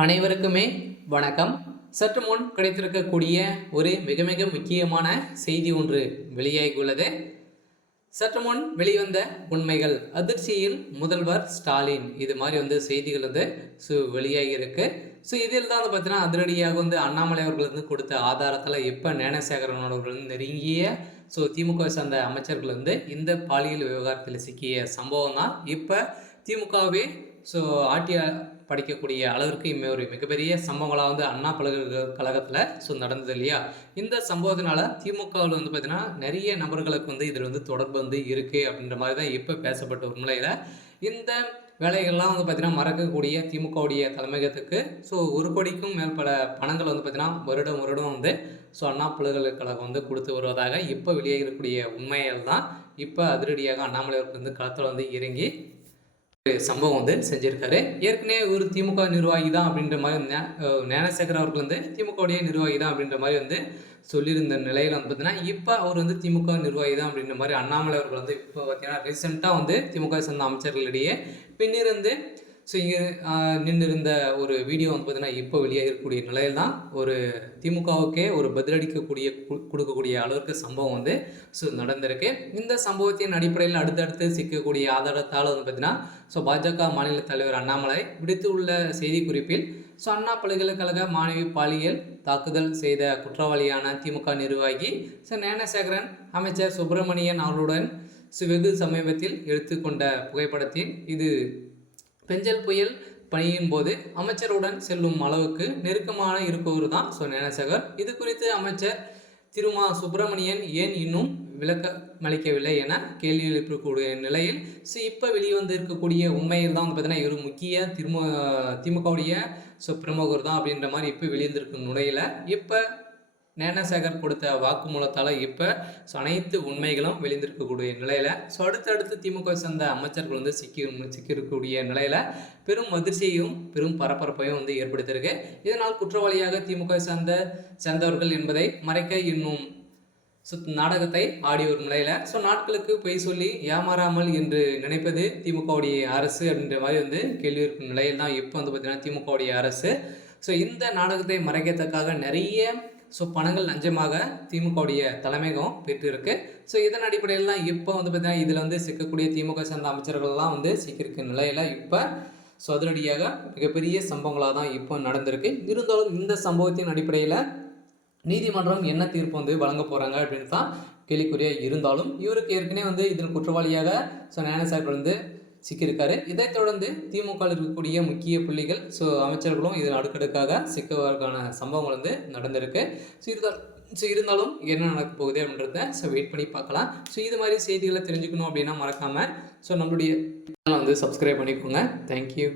அனைவருக்குமே வணக்கம். சற்று முன் கிடைத்திருக்கக்கூடிய ஒரு மிக மிக முக்கியமான செய்தி ஒன்று வெளியாகியுள்ளது. சற்று முன் வெளிவந்த உண்மைகள் அதிர்ச்சியில் முதல்வர் ஸ்டாலின், இது மாதிரி செய்திகள் வெளியாகி இருக்கு. இதில் தான் பார்த்தீங்கன்னா அதிரடியாக அண்ணாமலை அவர்கள் கொடுத்த ஆதாரத்தில் இப்போ ஞானசேகரன் அவர்கள் நெருங்கிய திமுக சார்ந்த அமைச்சர்கள் இந்த பாலியல் விவகாரத்தில் சிக்கிய சம்பவம் தான் இப்போ திமுகவே ஆட்டிய படிக்கக்கூடிய அளவிற்கு ஒரு மிகப்பெரிய சம்பவங்களாக அண்ணா பல்கலைக்கழகத்தில் நடந்தது இல்லையா. இந்த சம்பவத்தினால திமுகவில் பார்த்தீங்கன்னா நிறைய நபர்களுக்கு இதில் தொடர்பு இருக்குது அப்படின்ற மாதிரி தான் இப்போ பேசப்பட்ட ஒரு நிலையில் இந்த வேலைகள்லாம் பார்த்தீங்கன்னா மறக்கக்கூடிய திமுகவுடைய தலைமையகத்துக்கு 1 கோடிக்கும் மேற்பட பணங்கள் பார்த்தீங்கன்னா வருடம் அண்ணா பல்கலைக்கழகம் கொடுத்து வருவதாக இப்போ வெளியாகக்கூடிய உண்மைகள் தான் இப்போ அதிரடியாக அண்ணாமலை அவர்கள் களத்தில் இறங்கி சம்பவம் செஞ்சிருக்காரு. ஏற்கனவே ஒரு திமுக நிர்வாகி தான் அப்படின்ற மாதிரி ஞானசேகர் அவர்கள் திமுகவுடைய நிர்வாகி தான் அப்படின்ற மாதிரி சொல்லியிருந்த நிலையில் பார்த்தீங்கன்னா இப்போ அவர் திமுக நிர்வாகி தான் அப்படின்ற மாதிரி அண்ணாமலை அவர்கள் இப்போ பார்த்தீங்கன்னா ரீசெண்டாக திமுக சேர்ந்த அமைச்சர்களிடையே பின்னிருந்து இங்கே நின்றிருந்த ஒரு வீடியோ பார்த்தீங்கன்னா இப்போ வெளியாக இருக்கக்கூடிய நிலையில் தான் ஒரு திமுகவுக்கே ஒரு பதிலடிக்கக்கூடிய கொடுக்கக்கூடிய அளவுக்கு சம்பவம் நடந்திருக்கு. இந்த சம்பவத்தின் அடிப்படையில் அடுத்தடுத்து சிக்கக்கூடிய ஆதாரத்தால் பார்த்தீங்கன்னா பாஜக மாநில தலைவர் அண்ணாமலை விடுத்துள்ள செய்தி குறிப்பில் அண்ணா பல்கலைக்கழக மாணவி பாலியல் தாக்குதல் செய்த குற்றவாளியான திமுக நிர்வாகி ஞானசேகரன் அமைச்சர் சுப்பிரமணியன் அவர்களுடன் வெகு சமீபத்தில் எடுத்துக்கொண்ட புகைப்படத்தில் இது பெஞ்சல் புயல் பணியின் போது அமைச்சருடன் செல்லும் அளவுக்கு நெருக்கமான இருப்பவர் தான் ஞானசேகர். இது குறித்து அமைச்சர் திருமா சுப்பிரமணியன் ஏன் இன்னும் விளக்கமளிக்கவில்லை என கேள்வி எழுப்பக்கூடிய நிலையில் இப்போ வெளிவந்து இருக்கக்கூடிய உண்மையில் தான் பார்த்தீங்கன்னா இவர் முக்கிய திமுகவுடைய பிரமுகர் தான் அப்படின்ற மாதிரி இப்போ வெளியிருந்திருக்கும் நிலையில் இப்போ ஞானசேகர் கொடுத்த வாக்குமூலத்தால் இப்போ அனைத்து உண்மைகளும் வெளிந்திருக்கக்கூடிய நிலையில் அடுத்தடுத்து திமுக சேர்ந்த அமைச்சர்கள் சிக்கியிருக்கக்கூடிய நிலையில் பெரும் அதிர்ச்சியையும் பெரும் பரபரப்பையும் ஏற்படுத்தியிருக்கு. இதனால் குற்றவாளியாக திமுக சேர்ந்தவர்கள் என்பதை மறைக்க இன்னும் நாடகத்தை ஆடி வரும் நிலையில் நாட்களுக்கு பொய் சொல்லி ஏமாறாமல் என்று நினைப்பது திமுகவுடைய அரசு அப்படின்ற மாதிரி கேள்வி இருக்கும் நிலையில் தான் இப்போ பார்த்தீங்கன்னா திமுகவுடைய அரசு இந்த நாடகத்தை மறைக்கத்தக்காக நிறைய பணங்கள் லஞ்சமாக திமுகவுடைய தலைமையகம் பெற்றிருக்கு. இதன் அடிப்படையில் தான் இப்போ பார்த்தீங்கன்னா இதில் சிக்கக்கூடிய திமுக சேர்ந்த அமைச்சர்கள்லாம் சிக்கியிருக்க நிலையில் இப்போ அதிரடியாக மிகப்பெரிய சம்பவங்களாக தான் இப்போ நடந்திருக்கு. இருந்தாலும் இந்த சம்பவத்தின் அடிப்படையில் நீதிமன்றம் என்ன தீர்ப்பு வழங்க போகிறாங்க அப்படின்னு தான் கேள்விக்குறியாக இருந்தாலும் இவருக்கு ஏற்கனவே இதில் குற்றவாளியாக ஞானசேகர் சிக்கியிருக்காரு. இதைத் தொடர்ந்து திமுக இருக்கக்கூடிய முக்கிய புள்ளிகள் அமைச்சர்களும் இதில் அடுக்கடுக்காக சிக்குவதற்கான சம்பவங்கள் நடந்திருக்கு. இருந்தாலும் என்ன நடக்க போகுது அப்படின்றத வெயிட் பண்ணி பார்க்கலாம். இது மாதிரி செய்திகளை தெரிஞ்சுக்கணும் அப்படின்னா மறக்காமல் நம்மளுடைய சப்ஸ்கிரைப் பண்ணிக்கோங்க. தேங்க்யூ.